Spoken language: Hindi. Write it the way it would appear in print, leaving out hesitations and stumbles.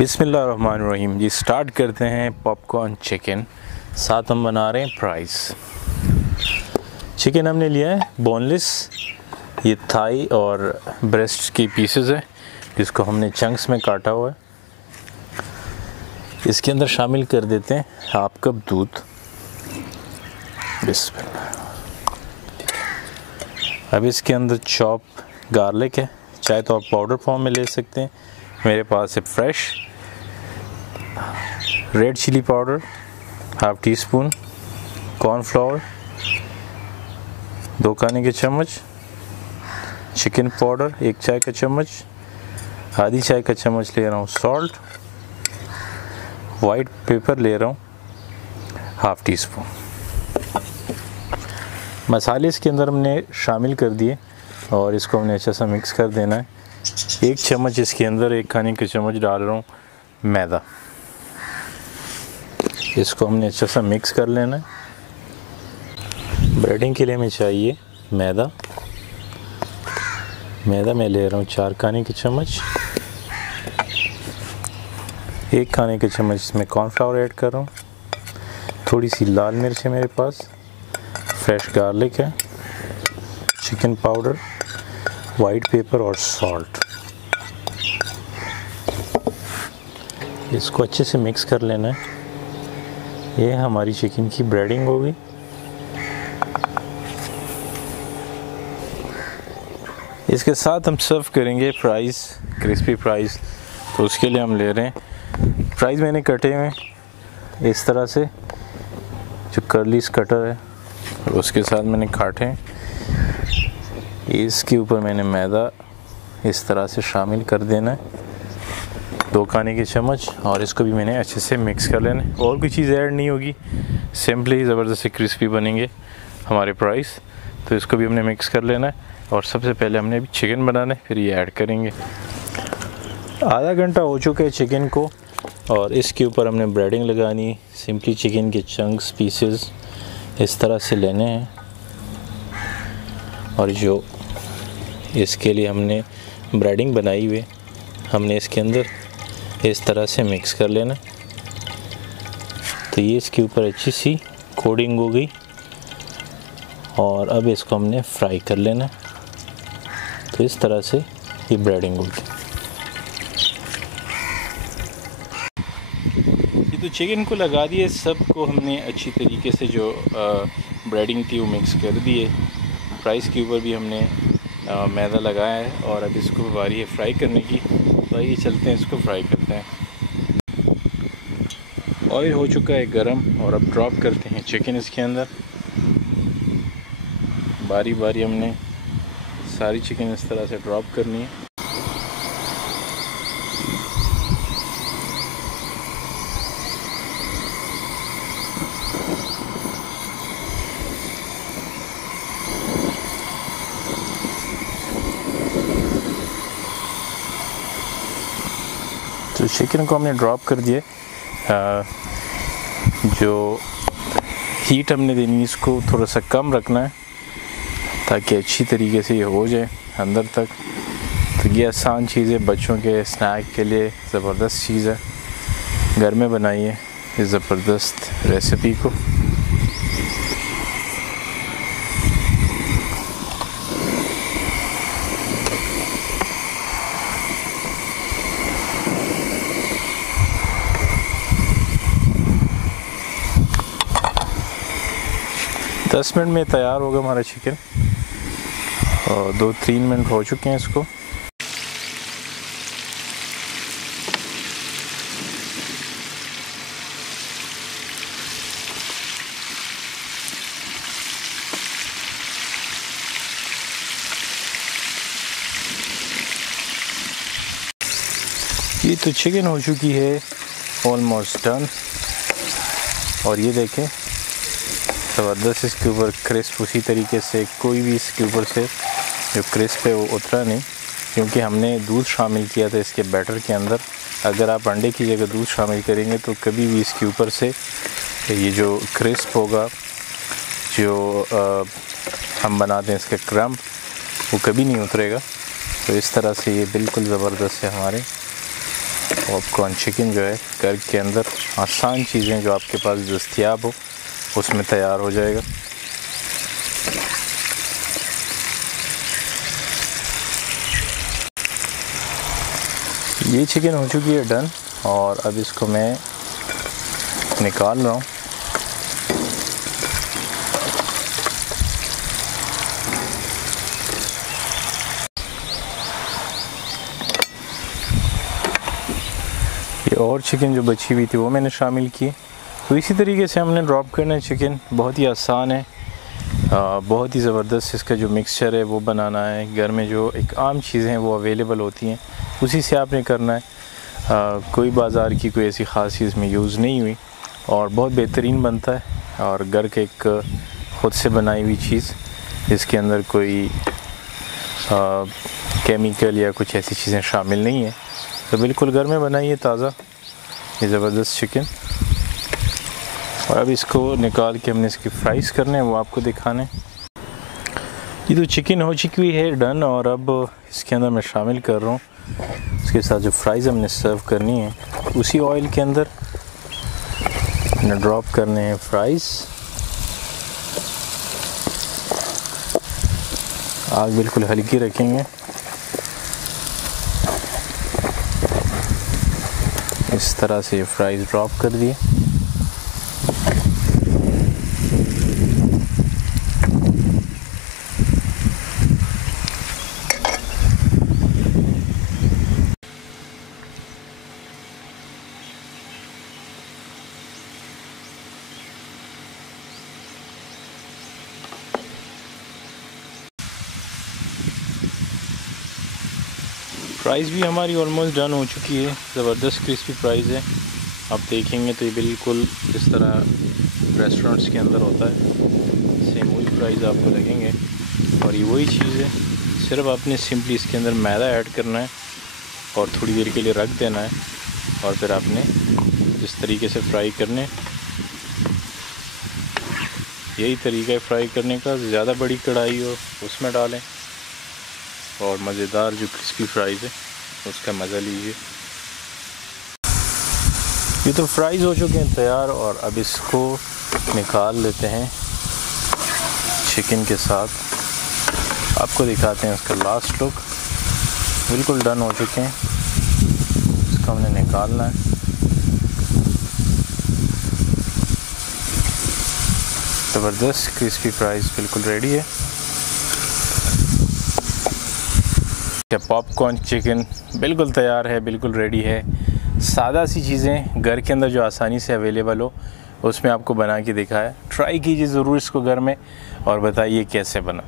बिस्मिल्लाहिर्रहमानिर्रहीम जी। स्टार्ट करते हैं पॉपकॉर्न चिकन। साथ हम बना रहे हैं फ्राइज़। चिकन हमने लिया है बोनलेस, ये थाई और ब्रेस्ट की पीसेस है जिसको हमने चंक्स में काटा हुआ है। इसके अंदर शामिल कर देते हैं हाफ कप दूध। बिस्मिल्लाह। अब इसके अंदर चॉप गार्लिक है, चाहे तो आप पाउडर फॉर्म में ले सकते हैं। मेरे पास है fresh. Red chili powder half teaspoon, cornflour 2 खाने के चम्मच, चिकन पाउडर 1 चाय का चम्मच, आधी चाय का चम्मच ले रहा हूँ सॉल्ट, वाइट पेपर ले रहा हूँ हाफ टी स्पून। मसाले इसके अंदर हमने शामिल कर दिए और इसको हमने अच्छा सा मिक्स कर देना है। 1 चम्मच इसके अंदर 1 खाने का चम्मच डाल रहा हूँ मैदा। इसको हमने अच्छा सा मिक्स कर लेना है। ब्रेडिंग के लिए हमें चाहिए मैदा मैं ले रहा हूँ 4 खाने के चम्मच। 1 खाने के चम्मच इसमें कॉर्नफ्लावर ऐड कर रहा हूँ। थोड़ी सी लाल मिर्च है मेरे पास, फ्रेश गार्लिक है, चिकन पाउडर, वाइट पेपर और सॉल्ट। इसको अच्छे से मिक्स कर लेना है। ये हमारी चिकन की ब्रेडिंग होगी। इसके साथ हम सर्व करेंगे फ्राइज़, क्रिस्पी फ्राइज़। तो उसके लिए हम ले रहे हैं फ्राइज़। मैंने कटे हुए इस तरह से, जो कर्लीस कटर है और उसके साथ मैंने काटे हैं। इसके ऊपर मैंने मैदा इस तरह से शामिल कर देना है 2 खाने के चम्मच, और इसको भी मैंने अच्छे से मिक्स कर लेना है। और कोई चीज़ ऐड नहीं होगी, सिंपली ज़बरदस्त क्रिस्पी बनेंगे हमारे फ्राइज़। तो इसको भी हमने मिक्स कर लेना है। और सबसे पहले हमने अभी चिकन बनाना है, फिर ये ऐड करेंगे। आधा घंटा हो चुका है चिकन को, और इसके ऊपर हमने ब्रेडिंग लगानी। सिंपली चिकन के चंक्स पीसेस इस तरह से लेने हैं, और जो इसके लिए हमने ब्रेडिंग बनाई हुई हमने इसके अंदर इस तरह से मिक्स कर लेना। तो ये इसके ऊपर अच्छी सी कोटिंग हो गई, और अब इसको हमने फ्राई कर लेना। तो इस तरह से ये ब्रेडिंग होगी। ये तो चिकन को लगा दिए, सबको हमने अच्छी तरीके से जो ब्रेडिंग थी वो मिक्स कर दिए। फ्राइज़ के ऊपर भी हमने मैदा लगाया है, और अब इसको बारी है फ्राई करने की। तो आइए चलते हैं, इसको फ्राई करते हैं। ऑयल हो चुका है गरम, और अब ड्रॉप करते हैं चिकन इसके अंदर। बारी बारी हमने सारी चिकन इस तरह से ड्रॉप करनी है। तो चिकन को हमने ड्रॉप कर दिए। जो हीट हमने देनी है इसको थोड़ा सा कम रखना है, ताकि अच्छी तरीके से ये हो जाए अंदर तक। तो ये आसान चीज़ है, बच्चों के स्नैक के लिए ज़बरदस्त चीज़ है। घर में बनाइए इस ज़बरदस्त रेसिपी को। दस मिनट में तैयार होगा हमारा चिकन, और 2-3 मिनट हो चुके हैं इसको। ये तो चिकन हो चुकी है ऑलमोस्ट डन, और ये देखें ज़बरदस्त इसके ऊपर क्रिस्प। उसी तरीके से कोई भी इसके ऊपर से जो क्रिस्प है वो उतरा नहीं, क्योंकि हमने दूध शामिल किया था इसके बैटर के अंदर। अगर आप अंडे की जगह दूध शामिल करेंगे तो कभी भी इसके ऊपर से ये जो क्रिस्प होगा, जो हम बनाते हैं इसका क्रम्ब, वो कभी नहीं उतरेगा। तो इस तरह से ये बिल्कुल ज़बरदस्त है हमारे पॉपकॉर्न चिकन जो है घर के अंदर आसान चीज़ें जो आपके पास दस्तयाब हो उसमें तैयार हो जाएगा। ये चिकन हो चुकी है डन और अब इसको मैं निकाल रहा हूँ। ये और चिकन जो बची हुई थी वो मैंने शामिल की। तो इसी तरीके से हमने ड्रॉप करना है चिकन। बहुत ही आसान है, बहुत ही ज़बरदस्त इसका जो मिक्सचर है वो बनाना है। घर में जो एक आम चीज़ें हैं वो अवेलेबल होती हैं, उसी से आपने करना है। कोई बाज़ार की कोई ऐसी ख़ास चीज़ में यूज़ नहीं हुई और बहुत बेहतरीन बनता है। और घर के एक ख़ुद से बनाई हुई चीज़ जिसके अंदर कोई केमिकल या कुछ ऐसी चीज़ें शामिल नहीं है, तो बिल्कुल घर में बनाइए ताज़ा ये ज़बरदस्त चिकन। और अब इसको निकाल के हमने इसकी फ्राइज़ करने हैं, वो आपको दिखाने। ये तो चिकन हो चुकी हुई है डन और अब इसके अंदर मैं शामिल कर रहा हूँ इसके साथ जो फ्राइज़ हमने सर्व करनी है उसी ऑयल के अंदर हमने ड्रॉप करने हैं फ्राइज़। आग बिल्कुल हल्की रखेंगे। इस तरह से ये फ्राइज़ ड्रॉप कर दिए। फ्राइज़ भी हमारी ऑलमोस्ट डन हो चुकी है। ज़बरदस्त क्रिस्पी फ्राइज़ है। आप देखेंगे तो ये बिल्कुल इस तरह रेस्टोरेंट्स के अंदर होता है, सेम वही फ्राइज़ आपको लगेंगे। और ये वही चीज़ है, सिर्फ आपने सिंपली इसके अंदर मैदा ऐड करना है और थोड़ी देर के लिए रख देना है और फिर आपने इस तरीके से फ्राई करने। यही तरीका है फ्राई करने का। ज़्यादा बड़ी कढ़ाई हो उसमें डालें और मज़ेदार जो क्रिस्पी फ्राइज़ है उसका मज़ा लीजिए। ये तो फ्राइज़ हो चुके हैं तैयार और अब इसको निकाल लेते हैं चिकन के साथ। आपको दिखाते हैं इसका लास्ट लुक। बिल्कुल डन हो चुके हैं। इसको हमने निकालना है। ज़बरदस्त क्रिस्पी फ्राइज़ बिल्कुल रेडी है। पॉपकॉर्न चिकन बिल्कुल तैयार है, बिल्कुल रेडी है। सादा सी चीज़ें घर के अंदर जो आसानी से अवेलेबल हो उसमें आपको बना के दिखाया। ट्राई कीजिए ज़रूर इसको घर में और बताइए कैसे बना।